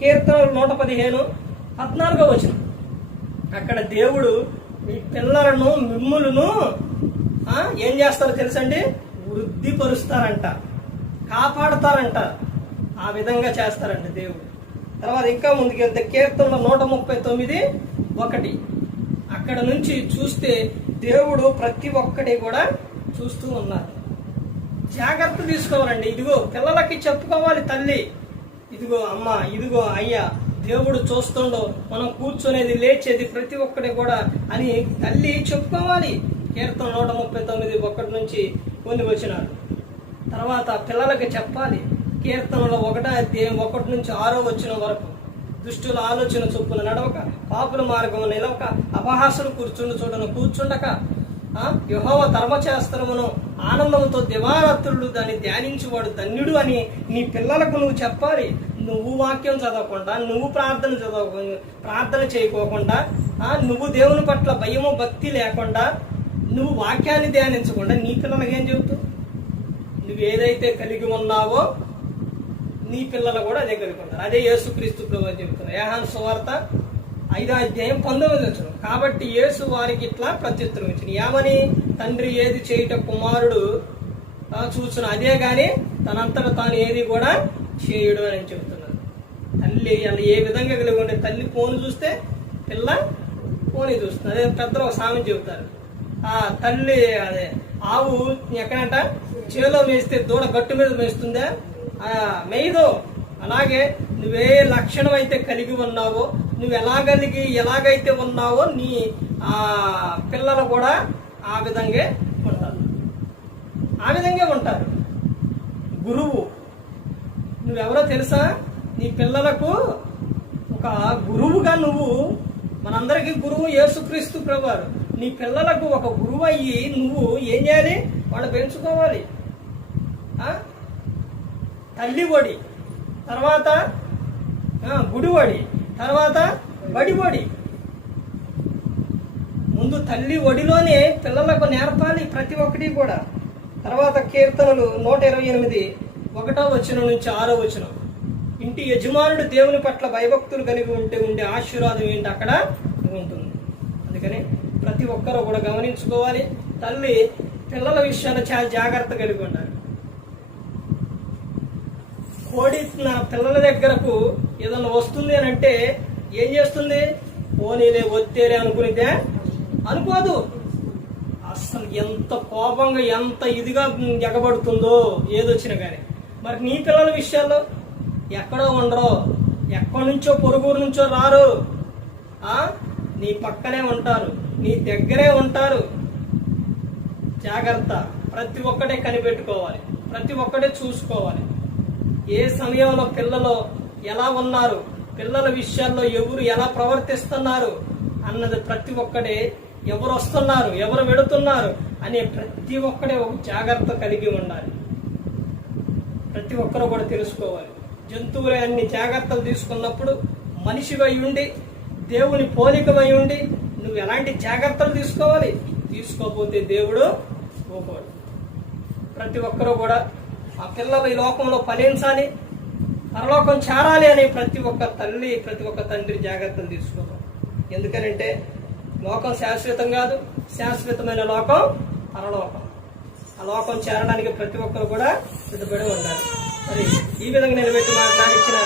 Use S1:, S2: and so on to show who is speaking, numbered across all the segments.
S1: కీర్తనలు నూట పదిహేను పద్నాలుగో వచ్చిన అక్కడ దేవుడు మీ పిల్లలను మిమ్ములను ఏం చేస్తారో తెలుసండి? వృద్ధిపరుస్తారంట కాపాడతారంట. ఆ విధంగా చేస్తారంట దేవుడు. తర్వాత ఇంకా ముందుకెళ్తే కీర్తనలు నూట ముప్పై తొమ్మిది ఒకటి. అక్కడ నుంచి చూస్తే దేవుడు ప్రతి ఒక్కటి కూడా చూస్తూ ఉన్నారు. జాగ్రత్త తీసుకోవాలండి. ఇదిగో పిల్లలకి చెప్పుకోవాలి తల్లి. ఇదిగో అమ్మ ఇదిగో అయ్యా దేవుడు చూస్తుండో మనం కూర్చునేది లేచేది ప్రతి ఒక్కటి కూడా అని తల్లి చెప్పుకోవాలి. కీర్తన నూట ముప్పై తొమ్మిది ఒకటి నుంచి పొంది వచ్చినారు తర్వాత పిల్లలకి చెప్పాలి. కీర్తనలో ఒకటో ఒకటి నుంచి ఆరో వచ్చిన వరకు దుష్టుల ఆలోచన చొప్పున నడవక పాపుల మార్గం నిలవక అపహాసులు కూర్చుండు చూడను కూర్చుండక యెహోవా ధర్మశాస్త్రమును ఆనందంతో దివారాత్రులు దాన్ని ధ్యానించువాడు ధన్యుడు అని నీ పిల్లలకు నువ్వు చెప్పాలి. నువ్వు వాక్యం చదవకుండా నువ్వు ప్రార్థన చదవ ప్రార్థన చేయకోకుండా నువ్వు దేవుని పట్ల భయము భక్తి లేకుండా నువ్వు వాక్యాన్ని ధ్యానించకుండా నీ పిల్లలకి ఏం చెబుతావు నువ్వు ఏదైతే కలిగి ఉన్నావో నీ పిల్లలు కూడా అదే కలిగి ఉంటారు. అదే యేసుక్రీస్తు ప్రభు అని చెబుతున్నారు. యాహాన్ సువార్త ఐదో అధ్యాయం పంతొమ్మిది వచ్చిన కాబట్టి యేసు వారికి ఇట్లా ప్రత్యుత్తరం ఇచ్చిన ఏమని? తండ్రి ఏది చేయుట కుమారుడు చూసిన అదే గాని తనంతట తాను ఏది కూడా చేయడం అని చెబుతున్నాను తల్లి అలా ఏ విధంగా కలిగి ఉండే తల్లి ఫోన్ చూస్తే పిల్ల ఫోన్ చూస్తుంది. అదే పెద్దలు ఒక సామెత చెబుతారు. ఆ తల్లి అదే ఆవు ఎక్కడంట? చేలో మేస్తే దూడ గట్టు మీద మేస్తుందా? ఆ మేయదు. అలాగే నువ్వే లక్షణం అయితే కలిగి ఉన్నావో నువ్వు ఎలాగలిగి ఎలాగైతే ఉన్నావో నీ ఆ పిల్లలు కూడా ఆ విధంగా ఉంటారు. ఆ విధంగా ఉంటారు. గురువు నువ్వెవరో తెలుసా? నీ పిల్లలకు ఒక గురువుగా నువ్వు మనందరికీ గురువు యేసుక్రీస్తు ప్రభువారు. నీ పిల్లలకు ఒక గురువు అయ్యి నువ్వు ఏం చేయాలి? వాళ్ళు పెంచుకోవాలి. తల్లి ఒడి తర్వాత గుడివడి గుడి ఒడి తర్వాత బడి ఒడి ముందు తల్లి ఒడిలోనే పిల్లలకు నేర్పాలి ప్రతి ఒక్కటి కూడా. తర్వాత కీర్తనలు నూట ఇరవై ఎనిమిది ఒకటో వచనం నుంచి ఆరో వచనం. ఇంటి యజమానుడు దేవుని పట్ల భయభక్తులు కలిగి ఉంటే ఉండే ఆశీర్వాదం ఏంటి అక్కడ? ఉంటుంది. అందుకని ప్రతి ఒక్కరూ కూడా గమనించుకోవాలి. తల్లి పిల్లల విషయాన్ని చాలా జాగ్రత్త కలిగి ఉండాలి కోడి నా పిల్లల దగ్గరకు ఏదైనా వస్తుంది అని అంటే ఏం చేస్తుంది? పోనీలే వచ్చేరే అనుకునితే అనుకోదు. అసలు ఎంత కోపంగా ఎంత ఇదిగా ఎగబడుతుందో ఏదొచ్చినా కానీ. మరి నీ పిల్లల విషయాల్లో ఎక్కడో ఉండరు. ఎక్కడి నుంచో పొరుగురు నుంచో రారు. నీ పక్కనే ఉంటారు. నీ దగ్గరే ఉంటారు. జాగ్రత్త. ప్రతి ఒక్కటే కనిపెట్టుకోవాలి. ప్రతి ఒక్కటే చూసుకోవాలి. ఏ సమయంలో పిల్లలు ఎలా ఉన్నారు పిల్లల విషయాల్లో ఎవరు ఎలా ప్రవర్తిస్తున్నారు అన్నది ప్రతి ఒక్కడే ఎవరు వస్తున్నారు ఎవరు వెళుతున్నారు అనే ప్రతి ఒక్కడే ఒక జాగ్రత్త కలిగి ఉండాలి. ప్రతి ఒక్కరు కూడా తెలుసుకోవాలి. జంతువులే అన్ని జాగ్రత్తలు తీసుకున్నప్పుడు మనిషివై ఉండి దేవుని పోలికమై ఉండి నువ్వు ఎలాంటి జాగ్రత్తలు తీసుకోవాలి? తీసుకోకపోతే దేవుడు పోకూడదు. ప్రతి ఒక్కరూ కూడా ఆ పిల్లలు ఈ లోకంలో ఫలించాలి పరలోకం చేరాలి అని ప్రతి ఒక్క తల్లి ప్రతి ఒక్క తండ్రి జాగ్రత్తలు తీసుకోవడం ఎందుకనంటే లోకం శాశ్వతం కాదు శాశ్వతమైన లోకం పరలోకం. ఆ లోకం చేరడానికి ప్రతి ఒక్కరు కూడా సిద్ధపడి ఉండాలి. మరి ఈ విధంగా నిలబెట్టి మాట్లాడించిన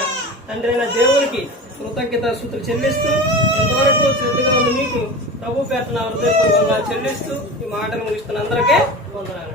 S1: తండ్రి అయిన దేవునికి కృతజ్ఞత సూత్రులు చెల్లిస్తూ ఇంతవరకు శ్రద్ధగా ఉన్న మీకు ప్రభు పేట నా హృదయపూర్వకంగా చెల్లిస్తూ ఈ మాటలు ముగిస్తున్న అందరికీ వందనాలు.